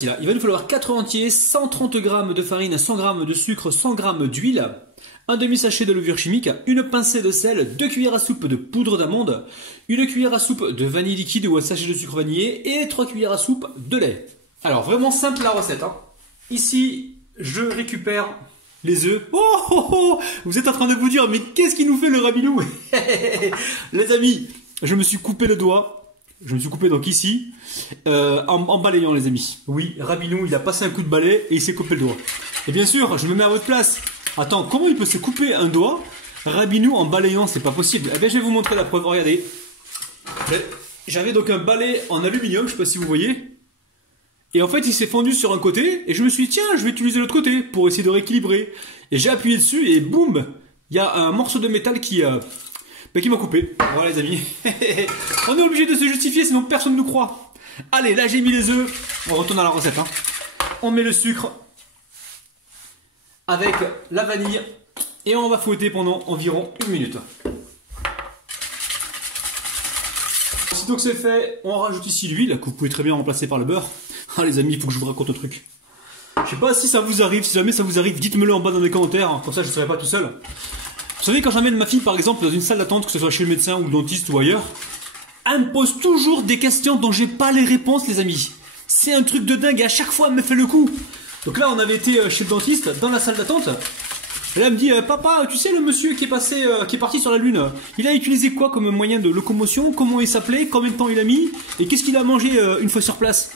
Il va nous falloir 4 œufs entiers, 130 g de farine, 100 g de sucre, 100 g d'huile, un demi-sachet de levure chimique, une pincée de sel, 2 cuillères à soupe de poudre d'amande, une cuillère à soupe de vanille liquide ou un sachet de sucre vanillé et 3 cuillères à soupe de lait. Alors vraiment simple la recette. Ici, je récupère les œufs. Oh, vous êtes en train de vous dire, mais qu'est-ce qu'il nous fait le rabinou? Les amis, je me suis coupé le doigt. Je me suis coupé donc ici, en balayant les amis. Oui, Rabinou, il a passé un coup de balai et il s'est coupé le doigt. Et bien sûr, je me mets à votre place. Attends, comment il peut se couper un doigt, Rabinou, en balayant? C'est pas possible. Eh bien, je vais vous montrer la preuve. Regardez. J'avais donc un balai en aluminium, je sais pas si vous voyez. Et en fait, il s'est fendu sur un côté. Et je me suis dit, tiens, je vais utiliser l'autre côté pour essayer de rééquilibrer. Et j'ai appuyé dessus et boum, il y a un morceau de métal qui m'a coupé. Voilà les amis. On est obligé de se justifier sinon personne ne nous croit. Allez, là j'ai mis les œufs. On retourne à la recette. On met le sucre avec la vanille et on va fouetter pendant environ 1 minute. Aussitôt que c'est fait, on rajoute ici l'huile que vous pouvez très bien remplacer par le beurre. Ah les amis, il faut que je vous raconte un truc. Je sais pas si ça vous arrive, si jamais ça vous arrive, dites-me-le en bas dans les commentaires, comme ça je ne serai pas tout seul. Vous savez, quand j'amène ma fille par exemple dans une salle d'attente, que ce soit chez le médecin ou le dentiste ou ailleurs, elle me pose toujours des questions dont j'ai pas les réponses les amis. C'est un truc de dingue et à chaque fois elle me fait le coup. Donc là on avait été chez le dentiste dans la salle d'attente. Et là elle me dit papa, tu sais le monsieur qui est parti sur la lune, il a utilisé quoi comme moyen de locomotion, comment il s'appelait, combien de temps il a mis et qu'est-ce qu'il a mangé une fois sur place?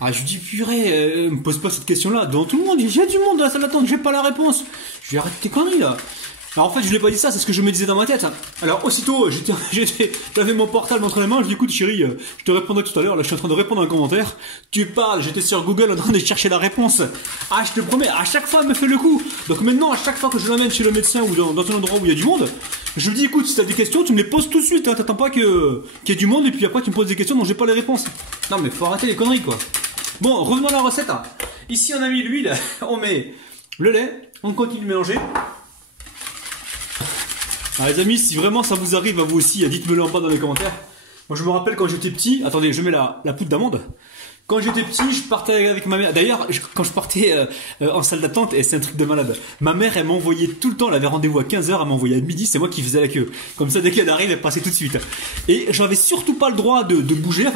Ah je lui dis purée, me pose pas cette question là devant tout le monde, il y a du monde dans la salle d'attente, j'ai pas la réponse. Je lui dis arrête tes conneries là. Alors en fait je lui ai pas dit ça, c'est ce que je me disais dans ma tête. Alors aussitôt j'avais mon portable entre les mains, je lui dis écoute chérie, je te répondrai tout à l'heure, là je suis en train de répondre à un commentaire. Tu parles, j'étais sur Google en train de chercher la réponse. Ah je te promets, à chaque fois elle me fait le coup. Donc maintenant à chaque fois que je l'amène chez le médecin ou dans un endroit où il y a du monde, je lui dis écoute si t'as des questions tu me les poses tout de suite, t'attends pas qu'il y ait du monde et puis après tu me poses des questions dont j'ai pas les réponses. Non mais faut arrêter les conneries quoi. Bon revenons à la recette. Ici on a mis l'huile, on met le lait, on continue de mélanger. Alors les amis, si vraiment ça vous arrive à vous aussi, dites-me-le en bas dans les commentaires. Moi je me rappelle quand j'étais petit, attendez, je mets la poudre d'amande. Quand j'étais petit, je partais avec ma mère. D'ailleurs, quand je partais en salle d'attente, et c'est un truc de malade. Ma mère, elle m'envoyait tout le temps, elle avait rendez-vous à 15 h, elle m'envoyait à midi, c'est moi qui faisais la queue. Comme ça, dès qu'elle arrive, elle passait tout de suite. Et j'avais surtout pas le droit de bouger,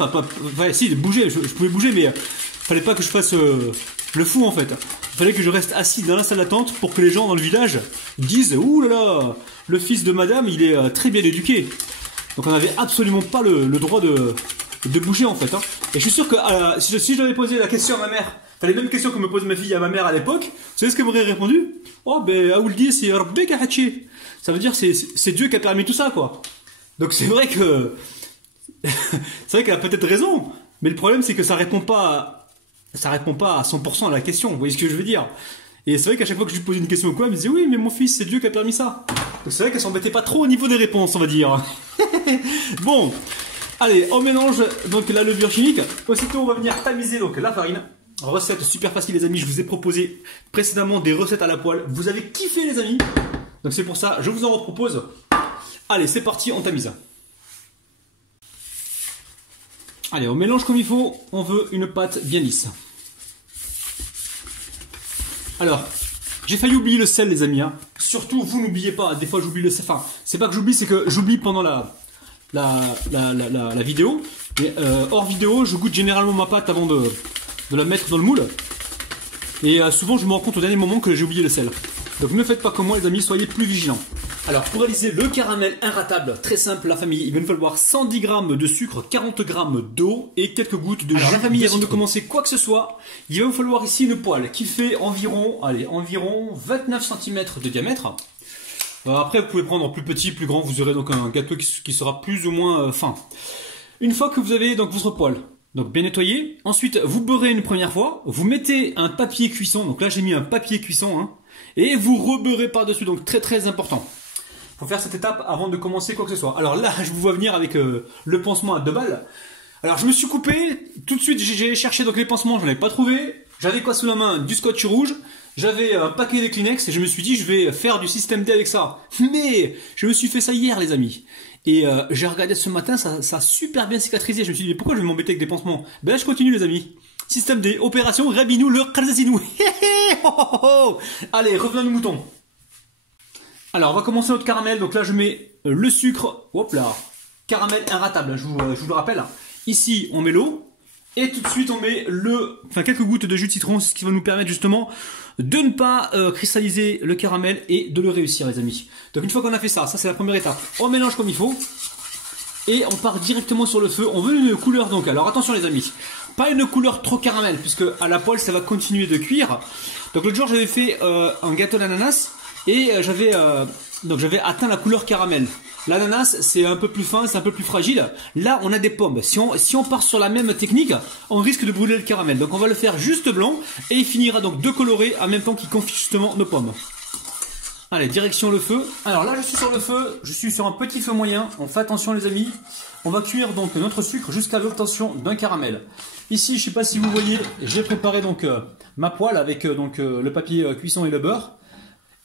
si, de bouger, je pouvais bouger, mais fallait pas que je fasse le fou en fait. Il fallait que je reste assis dans la salle d'attente pour que les gens dans le village disent ouh là là, le fils de madame il est très bien éduqué. Donc on n'avait absolument pas le droit de bouger en fait. Et je suis sûr que si j'avais posé la question à ma mère, enfin les mêmes questions que me pose ma fille à ma mère à l'époque, vous savez ce qu'elle m'aurait répondu? Oh ben Aouldi c'est Rabbi qui a hatché. Ça veut dire c'est Dieu qui a permis tout ça quoi. Donc c'est vrai que c'est vrai qu'elle a peut-être raison, mais le problème c'est que ça répond pas à 100% à la question, vous voyez ce que je veux dire? Et c'est vrai qu'à chaque fois que je lui posais une question ou quoi, elle me disait oui mais mon fils c'est Dieu qui a permis ça. Donc c'est vrai qu'elle s'embêtait pas trop au niveau des réponses on va dire. Bon, allez on mélange donc la levure chimique, aussitôt on va venir tamiser donc la farine. Recette super facile les amis, je vous ai proposé précédemment des recettes à la poêle, vous avez kiffé les amis, donc c'est pour ça je vous en repropose. Allez c'est parti, on tamise. Allez, on mélange comme il faut, on veut une pâte bien lisse. Alors, j'ai failli oublier le sel les amis. Surtout, vous n'oubliez pas, des fois j'oublie le sel. Enfin, c'est pas que j'oublie, c'est que j'oublie pendant la vidéo. Mais hors vidéo, je goûte généralement ma pâte avant de la mettre dans le moule. Et souvent, je me rends compte au dernier moment que j'ai oublié le sel. Donc ne faites pas comme moi les amis, soyez plus vigilants. Alors pour réaliser le caramel inratable, très simple la famille, il va nous falloir 110 g de sucre, 40 g d'eau et quelques gouttes de jus. Alors la famille, avant de commencer quoi que ce soit, il va vous falloir ici une poêle qui fait environ 29 cm de diamètre. Après vous pouvez prendre plus petit, plus grand, vous aurez donc un gâteau qui sera plus ou moins fin. Une fois que vous avez donc votre poêle, donc bien nettoyé, ensuite vous beurrez une première fois, vous mettez un papier cuisson, donc là j'ai mis un papier cuisson, et vous rebeurrez par-dessus, donc très très important. Il faut faire cette étape avant de commencer quoi que ce soit. Alors là, je vous vois venir avec le pansement à 2 balles. Alors je me suis coupé, tout de suite j'ai cherché donc les pansements, je n'en avais pas trouvé. J'avais quoi sous la main? Du scotch rouge, j'avais un paquet de Kleenex et je me suis dit je vais faire du système D avec ça. Mais je me suis fait ça hier les amis. Et j'ai regardé ce matin, ça a super bien cicatrisé. Je me suis dit mais pourquoi je vais m'embêter avec des pansements? Ben là je continue les amis. Système D, opération Rabinou le Khalzazinou. Allez, revenons à nos moutons. Alors, on va commencer notre caramel. Donc là, je mets le sucre. Hop là. Caramel inratable, je vous le rappelle. Ici, on met l'eau. Et tout de suite, on met quelques gouttes de jus de citron. C'est ce qui va nous permettre justement de ne pas cristalliser le caramel et de le réussir, les amis. Donc une fois qu'on a fait ça, ça c'est la première étape. On mélange comme il faut. Et on part directement sur le feu. On veut une couleur donc. Alors attention les amis. Pas une couleur trop caramel, puisque à la poêle, ça va continuer de cuire. Donc l'autre jour, j'avais fait un gâteau d'ananas. Et j'avais atteint la couleur caramel. L'ananas, c'est un peu plus fin, c'est un peu plus fragile. Là, on a des pommes. Si on part sur la même technique, on risque de brûler le caramel. Donc on va le faire juste blanc et il finira donc de colorer en même temps qu'il confie justement nos pommes. Allez, direction le feu. Alors là, je suis sur le feu, je suis sur un petit feu moyen. On fait attention les amis. On va cuire donc notre sucre jusqu'à l'obtention d'un caramel. Ici, je ne sais pas si vous voyez, j'ai préparé donc ma poêle avec le papier cuisson et le beurre.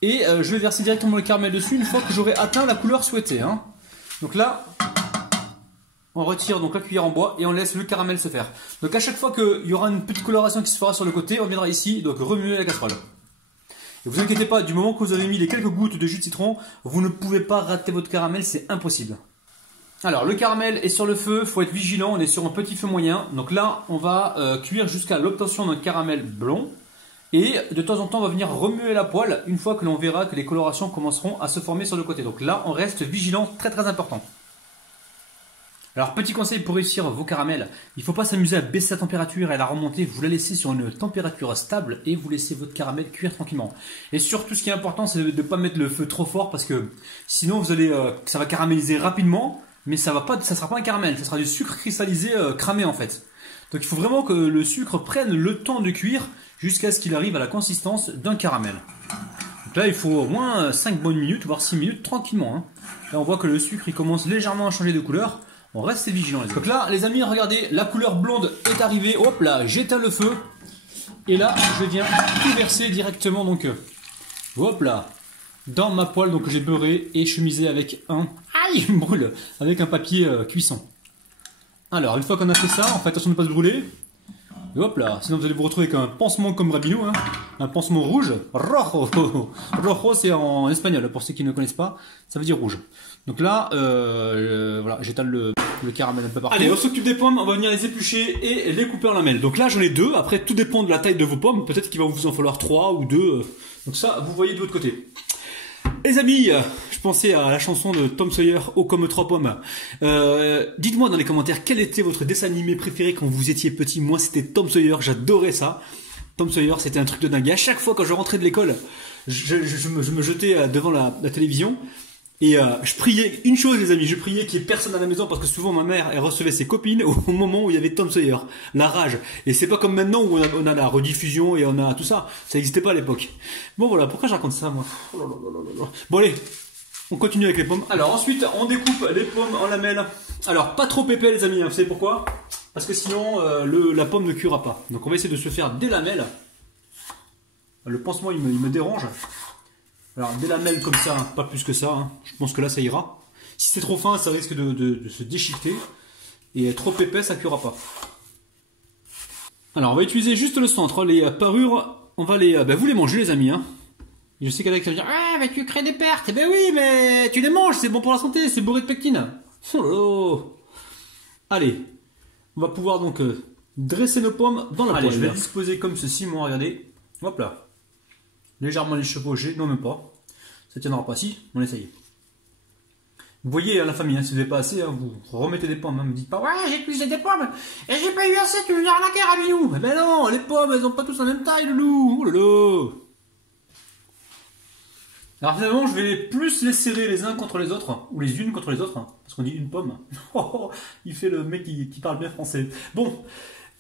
Et je vais verser directement le caramel dessus une fois que j'aurai atteint la couleur souhaitée. Hein. Donc là, on retire donc la cuillère en bois et on laisse le caramel se faire. Donc à chaque fois qu'il y aura une petite coloration qui se fera sur le côté, on viendra ici donc remuer la casserole. Et vous inquiétez pas, du moment que vous avez mis les quelques gouttes de jus de citron, vous ne pouvez pas rater votre caramel, c'est impossible. Alors le caramel est sur le feu, il faut être vigilant, on est sur un petit feu moyen. Donc là, on va cuire jusqu'à l'obtention d'un caramel blond. Et de temps en temps, on va venir remuer la poêle une fois que l'on verra que les colorations commenceront à se former sur le côté. Donc là, on reste vigilant, très très important. Alors, petit conseil pour réussir vos caramels, il ne faut pas s'amuser à baisser la température et à la remonter. Vous la laissez sur une température stable et vous laissez votre caramel cuire tranquillement. Et surtout, ce qui est important, c'est de ne pas mettre le feu trop fort parce que sinon, ça va caraméliser rapidement, mais ça ne sera pas un caramel, ça sera du sucre cristallisé cramé en fait. Donc il faut vraiment que le sucre prenne le temps de cuire jusqu'à ce qu'il arrive à la consistance d'un caramel. Donc là il faut au moins 5 bonnes minutes, voire 6 minutes tranquillement. Hein. Là on voit que le sucre il commence légèrement à changer de couleur. On reste vigilant les amis. Donc là les amis regardez, la couleur blonde est arrivée. Hop là, j'éteins le feu. Et là je viens tout verser directement donc hop là dans ma poêle donc que j'ai beurré et chemisé avec un... Aïe, je me brûle. Avec un papier cuisson. Alors, une fois qu'on a fait ça, on fait attention de ne pas se brûler. Et hop là, sinon vous allez vous retrouver avec un pansement comme Rabinou, hein. Un pansement rouge. Rojo. Rojo, c'est en espagnol, pour ceux qui ne connaissent pas, ça veut dire rouge. Donc là, voilà, j'étale le caramel un peu partout. Allez, on s'occupe des pommes, on va venir les éplucher et les couper en lamelles. Donc là, j'en ai 2. Après, tout dépend de la taille de vos pommes. Peut-être qu'il va vous en falloir 3 ou 2. Donc ça, vous voyez de l'autre côté. Les amis, je pensais à la chanson de Tom Sawyer, Oh comme 3 pommes. Dites-moi dans les commentaires quel était votre dessin animé préféré quand vous étiez petit. Moi c'était Tom Sawyer, j'adorais ça. Tom Sawyer c'était un truc de dingue. Et à chaque fois quand je rentrais de l'école, je me jetais devant la télévision. Et je priais une chose les amis, je priais qu'il n'y ait personne à la maison parce que souvent ma mère elle recevait ses copines au moment où il y avait Tom Sawyer, la rage. Et c'est pas comme maintenant où on a la rediffusion et on a tout ça, ça n'existait pas à l'époque. Bon voilà, pourquoi je raconte ça moi? Bon allez, on continue avec les pommes. Alors ensuite on découpe les pommes en lamelles. Alors pas trop épais les amis, hein. Vous savez pourquoi? Parce que sinon la pomme ne cuira pas. Donc on va essayer de se faire des lamelles. Le pansement il me dérange. Alors des lamelles comme ça, pas plus que ça, hein. Je pense que là ça ira. Si c'est trop fin, ça risque de se déchiqueter. Et trop épais, ça ne cuira pas. Alors on va utiliser juste le centre. Les parures, on va les... vous les mangez les amis. Hein. Je sais qu'il y en a qui vont dire « Ah, mais tu crées des pertes !» Eh ben oui, mais tu les manges, c'est bon pour la santé, c'est bourré de pectine. Oh là là. Allez, on va pouvoir donc dresser nos pommes dans la poêle. Allez, je vais disposer comme ceci, moi, regardez. Hop là. Légèrement les chevaucher, non même pas. Ça tiendra pas si, on essaye. Vous voyez la famille, hein, si vous n'avez pas assez, hein, vous remettez des pommes, hein, me dites pas ouais j'ai cuisé des pommes et j'ai pas eu assez, tu veux dire la guerre à Rabinou. Eh ben non, les pommes elles ont pas tous la même taille le loup. Oh là là. Alors finalement je vais plus les serrer les uns contre les autres, ou les unes contre les autres, hein, parce qu'on dit une pomme. Il fait le mec qui parle bien français. Bon.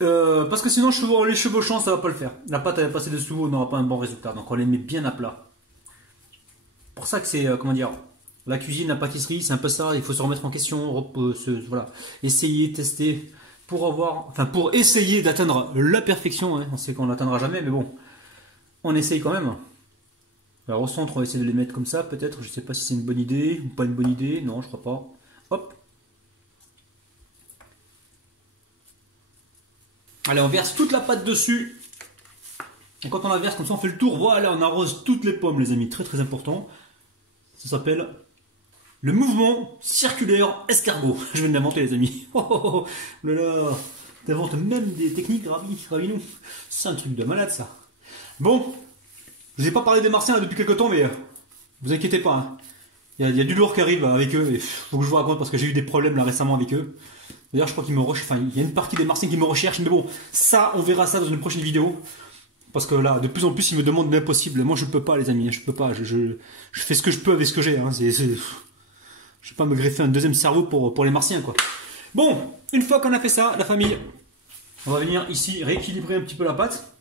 Parce que sinon les chevauchants ça va pas le faire. La pâte elle va passer dessous, on n'aura pas un bon résultat. Donc on les met bien à plat. Pour ça que c'est comment dire, la cuisine, la pâtisserie, c'est un peu ça. Il faut se remettre en question, voilà, essayer, tester pour essayer d'atteindre la perfection. Hein. On sait qu'on l'atteindra jamais, mais bon, on essaye quand même. Alors au centre, on va essayer de les mettre comme ça, peut-être. Je sais pas si c'est une bonne idée ou pas une bonne idée. Non, je crois pas. Hop. Allez, on verse toute la pâte dessus. Et quand on la verse, comme ça on fait le tour, voilà, on arrose toutes les pommes les amis, très très important. Ça s'appelle le mouvement circulaire escargot. Je viens de l'inventer les amis. Oh, oh, oh là là, t'inventes même des techniques, ravi-nous. C'est un truc de malade ça. Bon, je vous ai pas parlé des Martiens là, depuis quelques temps, mais vous inquiétez pas. Hein. Il y a du lourd qui arrive avec eux, et faut que je vous raconte parce que j'ai eu des problèmes là récemment avec eux. D'ailleurs, je crois qu'ils me recherchent, enfin, il y a une partie des Martiens qui me recherchent, mais bon, ça, on verra ça dans une prochaine vidéo. Parce que là, de plus en plus, ils me demandent l'impossible. Moi, je peux pas, les amis, je peux pas. Je fais ce que je peux avec ce que j'ai. Hein. Je vais pas me greffer un deuxième cerveau pour les Martiens, quoi. Bon, une fois qu'on a fait ça, la famille, on va venir ici rééquilibrer un petit peu la pâte.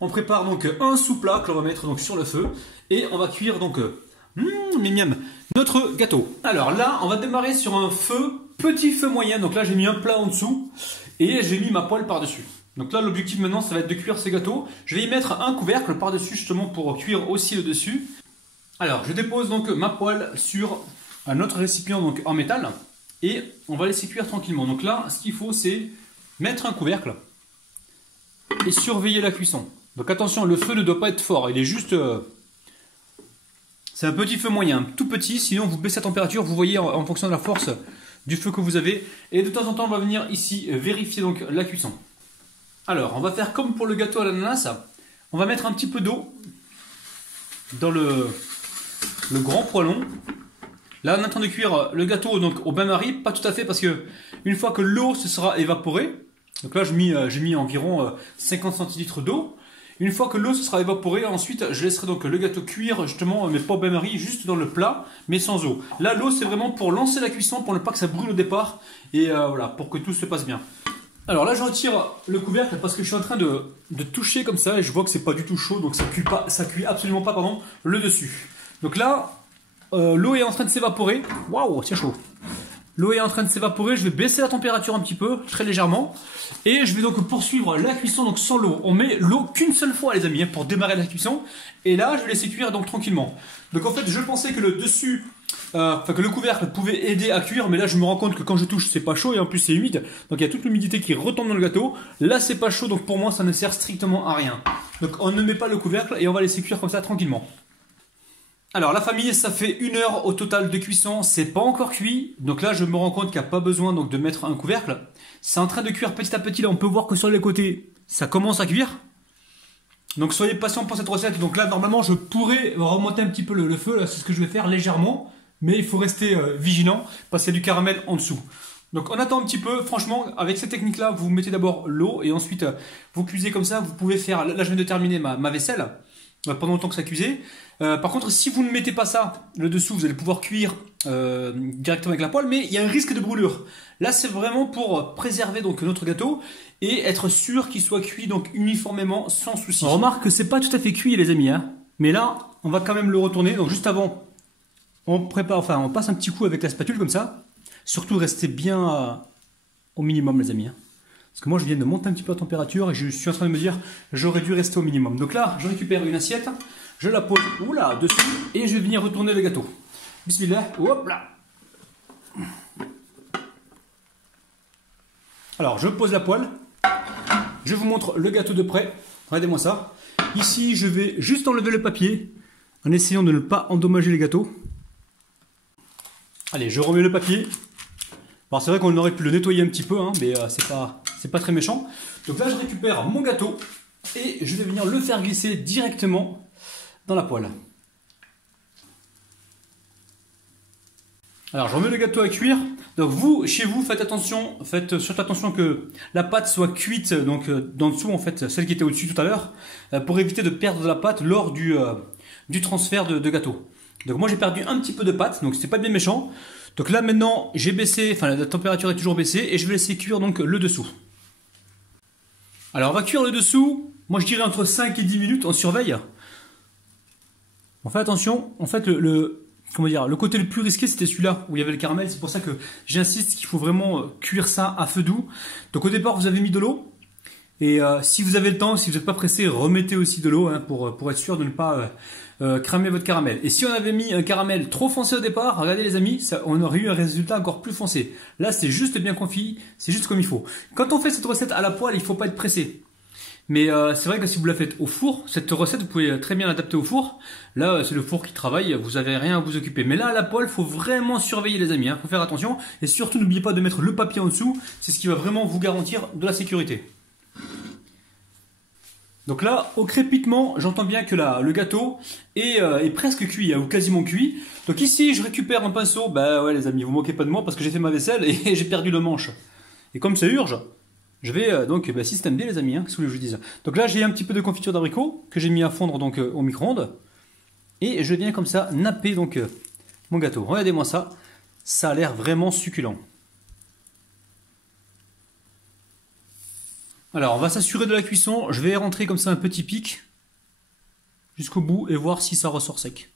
On prépare donc un sous-plat que l'on va mettre donc sur le feu et on va cuire donc notre gâteau. Alors là, on va démarrer sur un feu, petit feu moyen. Donc là, j'ai mis un plat en dessous et j'ai mis ma poêle par-dessus. Donc là, l'objectif maintenant, ça va être de cuire ces gâteaux. Je vais y mettre un couvercle par-dessus justement pour cuire aussi le dessus. Alors, je dépose donc ma poêle sur un autre récipient donc en métal et on va laisser cuire tranquillement. Donc là, ce qu'il faut, c'est mettre un couvercle et surveiller la cuisson. Donc attention, le feu ne doit pas être fort, il est juste... c'est un petit feu moyen, tout petit, sinon vous baissez la température, vous voyez en fonction de la force du feu que vous avez. Et de temps en temps, on va venir ici vérifier donc la cuisson. Alors, on va faire comme pour le gâteau à l'ananas, on va mettre un petit peu d'eau dans le grand poêlon. Là, on est en train de cuire le gâteau donc au bain-marie, pas tout à fait parce que une fois que l'eau se sera évaporée, donc là j'ai mis environ 50 centilitres d'eau. Une fois que l'eau se sera évaporée, ensuite je laisserai donc le gâteau cuire justement, mais pas au bain-marie, juste dans le plat, mais sans eau. Là, l'eau c'est vraiment pour lancer la cuisson, pour ne pas que ça brûle au départ, et voilà, pour que tout se passe bien. Alors là, je retire le couvercle parce que je suis en train de toucher comme ça, et je vois que c'est pas du tout chaud, donc ça cuit absolument pas, pardon, le dessus. Donc là, l'eau est en train de s'évaporer. Waouh, c'est chaud. L'eau est en train de s'évaporer, je vais baisser la température un petit peu, très légèrement. Et je vais donc poursuivre la cuisson donc sans l'eau. On met l'eau qu'une seule fois les amis, pour démarrer la cuisson. Et là, je vais laisser cuire donc tranquillement. Donc en fait, je pensais que le dessus, que le couvercle pouvait aider à cuire. Mais là, je me rends compte que quand je touche, c'est pas chaud et en plus c'est humide. Donc il y a toute l'humidité qui retombe dans le gâteau. Là, c'est pas chaud, donc pour moi, ça ne sert strictement à rien. Donc on ne met pas le couvercle et on va laisser cuire comme ça tranquillement. Alors la famille, ça fait 1 heure au total de cuisson, c'est pas encore cuit. Donc là je me rends compte qu'il n'y a pas besoin donc, de mettre un couvercle. C'est en train de cuire petit à petit, là on peut voir que sur les côtés, ça commence à cuire. Donc soyez patient pour cette recette. Donc là normalement je pourrais remonter un petit peu le feu, là c'est ce que je vais faire légèrement. Mais il faut rester vigilant parce qu'il y a du caramel en dessous. Donc on attend un petit peu, franchement avec cette technique là, vous mettez d'abord l'eau et ensuite vous cuisez comme ça. Vous pouvez faire, là je viens de terminer ma vaisselle. Pendant le temps que ça cuisait. Par contre, si vous ne mettez pas ça, le dessous, vous allez pouvoir cuire directement avec la poêle, mais il y a un risque de brûlure. Là, c'est vraiment pour préserver donc notre gâteau et être sûr qu'il soit cuit donc uniformément sans souci. On remarque que c'est pas tout à fait cuit, les amis, hein. Mais là, on va quand même le retourner. Donc juste avant, on prépare, enfin, on passe un petit coup avec la spatule comme ça. Surtout, restez bien au minimum, les amis. Hein. Parce que moi, je viens de monter un petit peu la température et je suis en train de me dire j'aurais dû rester au minimum. Donc là, je récupère une assiette, je la pose dessus et je vais venir retourner le gâteau. Bismillah, hop là. Alors, je pose la poêle. Je vous montre le gâteau de près. Regardez-moi ça. Ici, je vais juste enlever le papier en essayant de ne pas endommager les gâteaux. Allez, je remets le papier. Alors c'est vrai qu'on aurait pu le nettoyer un petit peu, hein, mais c'est pas très méchant. Donc là je récupère mon gâteau et je vais venir le faire glisser directement dans la poêle. Alors je remets le gâteau à cuire. Donc vous, chez vous, faites surtout attention que la pâte soit cuite, donc d'en dessous en fait, celle qui était au-dessus tout à l'heure, pour éviter de perdre de la pâte lors du transfert de gâteau. Donc moi j'ai perdu un petit peu de pâte, donc c'est pas bien méchant. Donc là maintenant j'ai baissé, enfin la température est toujours baissée et je vais laisser cuire donc le dessous. Alors on va cuire le dessous, moi je dirais entre 5 et 10 minutes, on surveille. On fait attention, en fait comment dire, le côté le plus risqué c'était celui-là où il y avait le caramel, c'est pour ça que j'insiste qu'il faut vraiment cuire ça à feu doux. Donc au départ vous avez mis de l'eau Et si vous avez le temps, si vous n'êtes pas pressé, remettez aussi de l'eau hein, pour être sûr de ne pas cramer votre caramel. Et si on avait mis un caramel trop foncé au départ, regardez les amis, on aurait eu un résultat encore plus foncé. Là, c'est juste bien confit, c'est juste comme il faut. Quand on fait cette recette à la poêle, il ne faut pas être pressé. Mais c'est vrai que si vous la faites au four, cette recette, vous pouvez très bien l'adapter au four. Là, c'est le four qui travaille, vous n'avez rien à vous occuper. Mais là, à la poêle, il faut vraiment surveiller les amis, hein, faut faire attention. Et surtout, n'oubliez pas de mettre le papier en dessous, c'est ce qui va vraiment vous garantir de la sécurité. Donc là, au crépitement, j'entends bien que là, le gâteau est presque cuit, hein, ou quasiment cuit. Donc ici, je récupère un pinceau. Bah ouais les amis, vous moquez pas de moi parce que j'ai fait ma vaisselle et j'ai perdu le manche. Et comme ça urge, je vais donc système D les amis, hein, qu'est-ce que je vous dise. Donc là, j'ai un petit peu de confiture d'abricot que j'ai mis à fondre donc au micro-ondes. Et je viens comme ça napper donc mon gâteau. Regardez-moi ça, ça a l'air vraiment succulent. Alors, on va s'assurer de la cuisson. Je vais rentrer comme ça un petit pic jusqu'au bout et voir si ça ressort sec.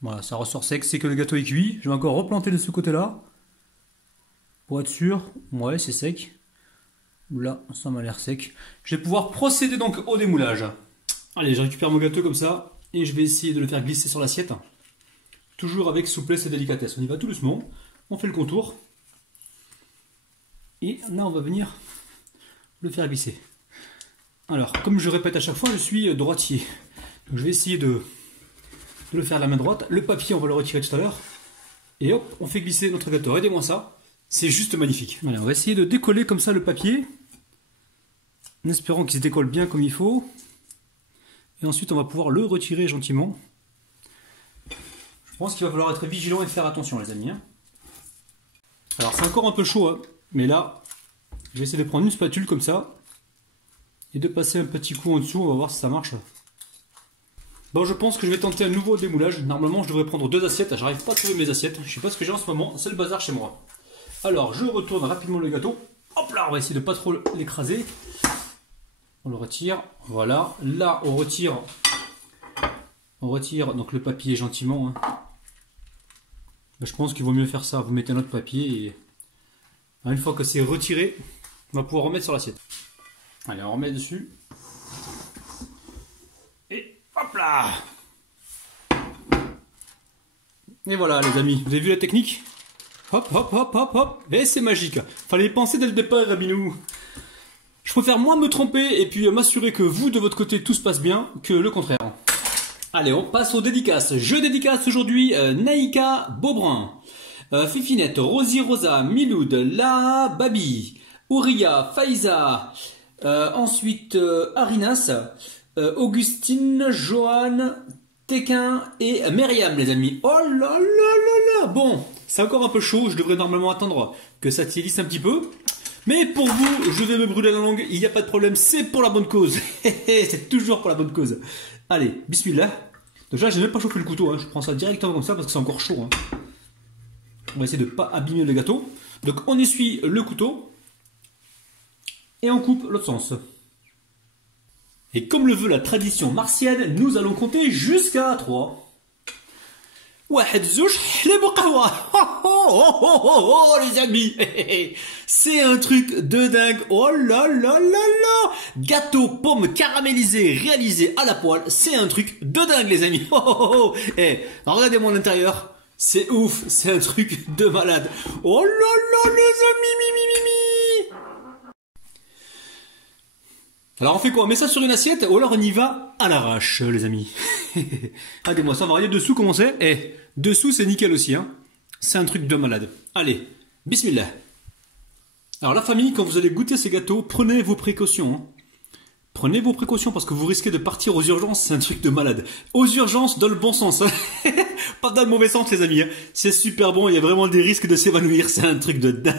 Voilà, ça ressort sec, c'est que le gâteau est cuit. Je vais encore replanter de ce côté-là pour être sûr. Ouais, c'est sec. Là, ça m'a l'air sec. Je vais pouvoir procéder donc au démoulage. Allez, je récupère mon gâteau comme ça et je vais essayer de le faire glisser sur l'assiette. Toujours avec souplesse et délicatesse. On y va tout doucement. On fait le contour. Et là, on va venir le faire glisser. Alors, comme je répète à chaque fois, je suis droitier. Donc, je vais essayer de le faire de la main droite. Le papier, on va le retirer tout à l'heure. Et hop, on fait glisser notre gâteau. Regardez-moi ça. C'est juste magnifique. Allez, on va essayer de décoller comme ça le papier. En espérant qu'il se décolle bien comme il faut. Et ensuite, on va pouvoir le retirer gentiment. Je pense qu'il va falloir être vigilant et faire attention, les amis. Hein. Alors, c'est encore un peu chaud, hein, mais là, je vais essayer de prendre une spatule comme ça et de passer un petit coup en dessous. On va voir si ça marche. Bon, je pense que je vais tenter un nouveau démoulage. Normalement, je devrais prendre 2 assiettes. J'arrive pas à trouver mes assiettes. Je sais pas ce que j'ai en ce moment. C'est le bazar chez moi. Alors, je retourne rapidement le gâteau. Hop là, on va essayer de pas trop l'écraser. On le retire. Voilà. Là, on retire donc le papier gentiment. Hein. Je pense qu'il vaut mieux faire ça. Vous mettez un autre papier et une fois que c'est retiré, on va pouvoir remettre sur l'assiette. Allez, on remet dessus. Et hop là! Et voilà les amis, vous avez vu la technique? Hop, hop, hop, hop, hop. Et c'est magique. Fallait y penser dès le départ, Rabinou. Je préfère moins me tromper et puis m'assurer que vous, de votre côté, tout se passe bien, que le contraire. Allez, on passe aux dédicaces. Je dédicace aujourd'hui Naïka Beaubrun, Fifinette, Rosie Rosa, Miloud, La Babi, Ouria, Faiza, ensuite Arinas, Augustine, Johan, Tequin et Myriam les amis. Oh là là là là. Bon, c'est encore un peu chaud, je devrais normalement attendre que ça tiédisse un petit peu. Mais pour vous, je vais me brûler la langue, il n'y a pas de problème, c'est pour la bonne cause. C'est toujours pour la bonne cause. Allez, bismillah. Donc là, j'ai même pas chauffé le couteau, hein. Je prends ça directement comme ça parce que c'est encore chaud. Hein. On va essayer de ne pas abîmer le gâteau. Donc on essuie le couteau et on coupe l'autre sens. Et comme le veut la tradition martienne, nous allons compter jusqu'à 3. Les amis, c'est un truc de dingue. Oh là là là là. Gâteau pomme caramélisé réalisé à la poêle, c'est un truc de dingue les amis. Regardez mon intérieur, c'est ouf, c'est un truc de malade. Oh là là les amis, Alors on fait quoi? On met ça sur une assiette ou alors on y va à l'arrache les amis. Regardez-moi ça, on va regarder dessous comment c'est. Et dessous c'est nickel aussi. Hein. C'est un truc de malade. Allez, bismillah. Alors la famille, quand vous allez goûter ces gâteaux, prenez vos précautions. Hein. Prenez vos précautions parce que vous risquez de partir aux urgences, c'est un truc de malade. Aux urgences dans le bon sens. Hein. Pas dans le mauvais sens les amis. Hein. C'est super bon, il y a vraiment des risques de s'évanouir, c'est un truc de dingue.